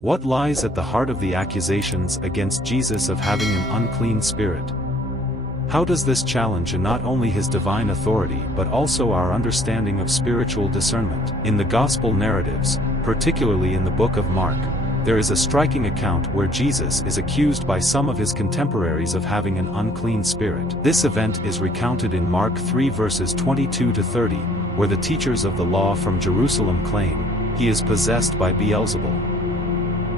What lies at the heart of the accusations against Jesus of having an unclean spirit? How does this challenge not only his divine authority but also our understanding of spiritual discernment? In the gospel narratives, particularly in the book of Mark, there is a striking account where Jesus is accused by some of his contemporaries of having an unclean spirit. This event is recounted in Mark 3 verses 22 to 30, where the teachers of the law from Jerusalem claim, "He is possessed by Beelzebul.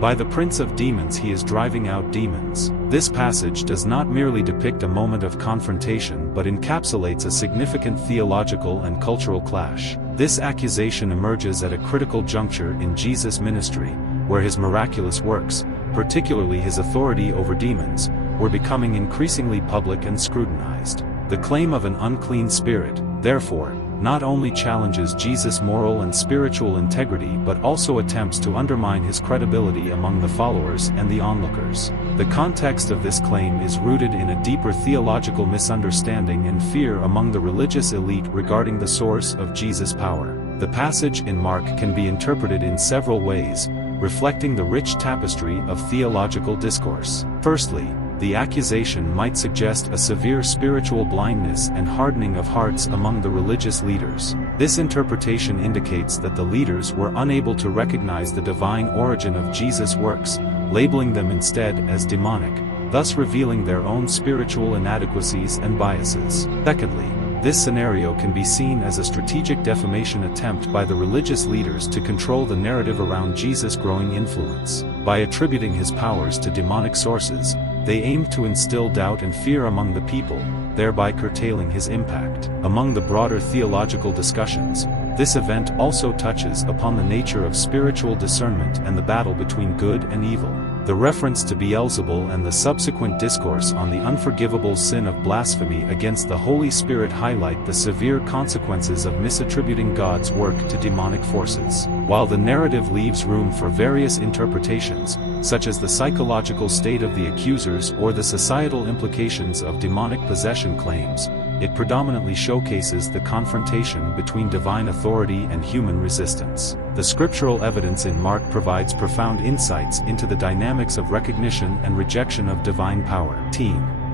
By the prince of demons he is driving out demons." This passage does not merely depict a moment of confrontation but encapsulates a significant theological and cultural clash. This accusation emerges at a critical juncture in Jesus' ministry, where his miraculous works, particularly his authority over demons, were becoming increasingly public and scrutinized. The claim of an unclean spirit, therefore, not only challenges Jesus' moral and spiritual integrity but also attempts to undermine his credibility among the followers and the onlookers. The context of this claim is rooted in a deeper theological misunderstanding and fear among the religious elite regarding the source of Jesus' power. The passage in Mark can be interpreted in several ways, reflecting the rich tapestry of theological discourse. Firstly, the accusation might suggest a severe spiritual blindness and hardening of hearts among the religious leaders. This interpretation indicates that the leaders were unable to recognize the divine origin of Jesus' works, labeling them instead as demonic, thus revealing their own spiritual inadequacies and biases. Secondly, this scenario can be seen as a strategic defamation attempt by the religious leaders to control the narrative around Jesus' growing influence. By attributing his powers to demonic sources, they aimed to instill doubt and fear among the people, thereby curtailing his impact. Among the broader theological discussions, this event also touches upon the nature of spiritual discernment and the battle between good and evil. The reference to Beelzebul and the subsequent discourse on the unforgivable sin of blasphemy against the Holy Spirit highlight the severe consequences of misattributing God's work to demonic forces. While the narrative leaves room for various interpretations, such as the psychological state of the accusers or the societal implications of demonic possession claims, it predominantly showcases the confrontation between divine authority and human resistance. The scriptural evidence in Mark provides profound insights into the dynamics of recognition and rejection of divine power.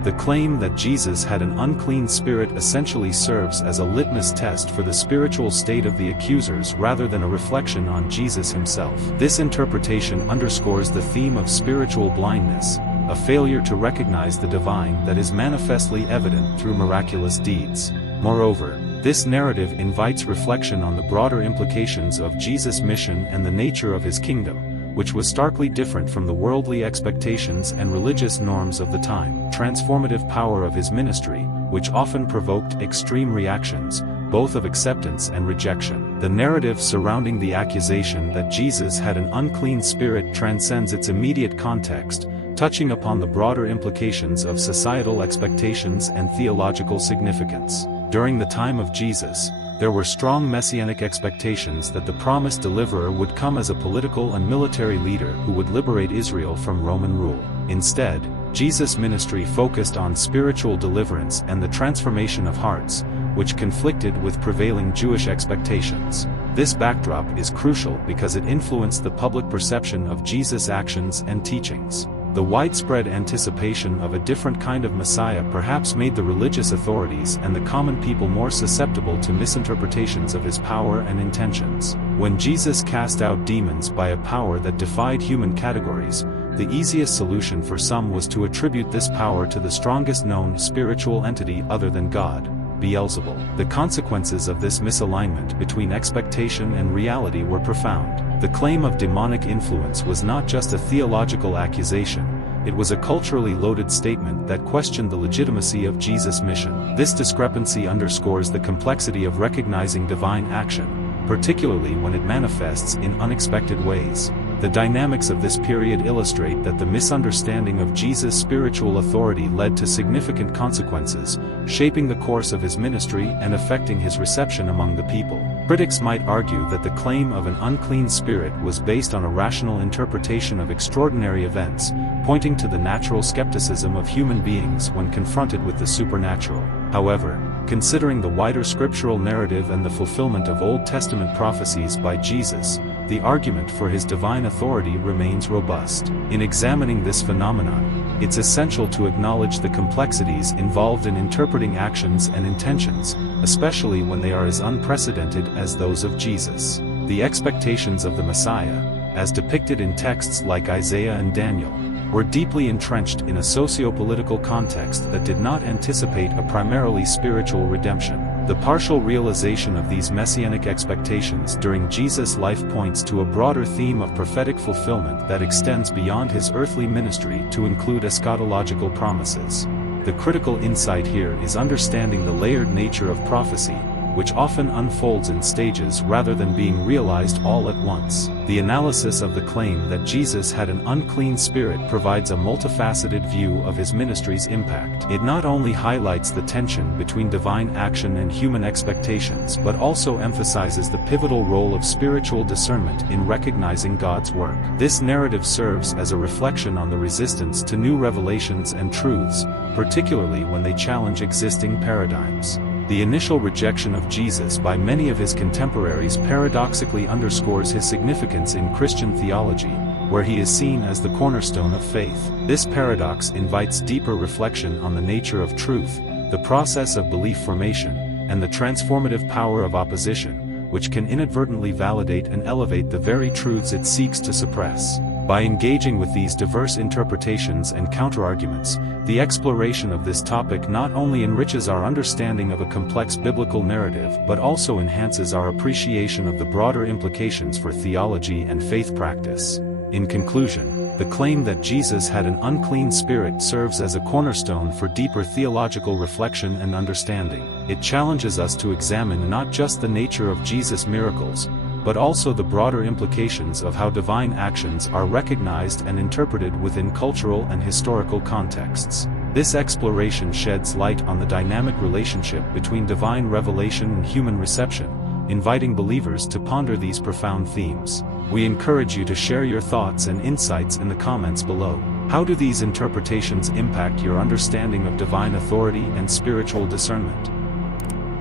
The claim that Jesus had an unclean spirit essentially serves as a litmus test for the spiritual state of the accusers rather than a reflection on Jesus himself. This interpretation underscores the theme of spiritual blindness, a failure to recognize the divine that is manifestly evident through miraculous deeds. Moreover, this narrative invites reflection on the broader implications of Jesus' mission and the nature of his kingdom, which was starkly different from the worldly expectations and religious norms of the time. Transformative power of his ministry, which often provoked extreme reactions, both of acceptance and rejection. The narrative surrounding the accusation that Jesus had an unclean spirit transcends its immediate context, touching upon the broader implications of societal expectations and theological significance. During the time of Jesus, there were strong messianic expectations that the promised deliverer would come as a political and military leader who would liberate Israel from Roman rule. Instead, Jesus' ministry focused on spiritual deliverance and the transformation of hearts, which conflicted with prevailing Jewish expectations. This backdrop is crucial because it influenced the public perception of Jesus' actions and teachings. The widespread anticipation of a different kind of Messiah perhaps made the religious authorities and the common people more susceptible to misinterpretations of his power and intentions. When Jesus cast out demons by a power that defied human categories, the easiest solution for some was to attribute this power to the strongest known spiritual entity other than God, Beelzebul. The consequences of this misalignment between expectation and reality were profound. The claim of demonic influence was not just a theological accusation, it was a culturally loaded statement that questioned the legitimacy of Jesus' mission. This discrepancy underscores the complexity of recognizing divine action, particularly when it manifests in unexpected ways. The dynamics of this period illustrate that the misunderstanding of Jesus' spiritual authority led to significant consequences, shaping the course of his ministry and affecting his reception among the people. Critics might argue that the claim of an unclean spirit was based on a rational interpretation of extraordinary events, pointing to the natural skepticism of human beings when confronted with the supernatural. However, Considering the wider scriptural narrative and the fulfillment of Old Testament prophecies by Jesus, the argument for his divine authority remains robust. In examining this phenomenon, it's essential to acknowledge the complexities involved in interpreting actions and intentions, especially when they are as unprecedented as those of Jesus. The expectations of the Messiah, as depicted in texts like Isaiah and Daniel, were deeply entrenched in a socio-political context that did not anticipate a primarily spiritual redemption. The partial realization of these messianic expectations during Jesus' life points to a broader theme of prophetic fulfillment that extends beyond his earthly ministry to include eschatological promises. The critical insight here is understanding the layered nature of prophecy, which often unfolds in stages rather than being realized all at once. The analysis of the claim that Jesus had an unclean spirit provides a multifaceted view of his ministry's impact. It not only highlights the tension between divine action and human expectations but also emphasizes the pivotal role of spiritual discernment in recognizing God's work. This narrative serves as a reflection on the resistance to new revelations and truths, particularly when they challenge existing paradigms. The initial rejection of Jesus by many of his contemporaries paradoxically underscores his significance in Christian theology, where he is seen as the cornerstone of faith. This paradox invites deeper reflection on the nature of truth, the process of belief formation, and the transformative power of opposition, which can inadvertently validate and elevate the very truths it seeks to suppress. By engaging with these diverse interpretations and counterarguments, the exploration of this topic not only enriches our understanding of a complex biblical narrative but also enhances our appreciation of the broader implications for theology and faith practice. In conclusion, the claim that Jesus had an unclean spirit serves as a cornerstone for deeper theological reflection and understanding. It challenges us to examine not just the nature of Jesus' miracles, but also the broader implications of how divine actions are recognized and interpreted within cultural and historical contexts. This exploration sheds light on the dynamic relationship between divine revelation and human reception, inviting believers to ponder these profound themes. We encourage you to share your thoughts and insights in the comments below. How do these interpretations impact your understanding of divine authority and spiritual discernment?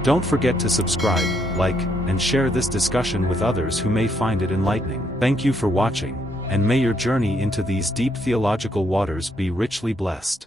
Don't forget to subscribe, like, and share this discussion with others who may find it enlightening. Thank you for watching, and may your journey into these deep theological waters be richly blessed.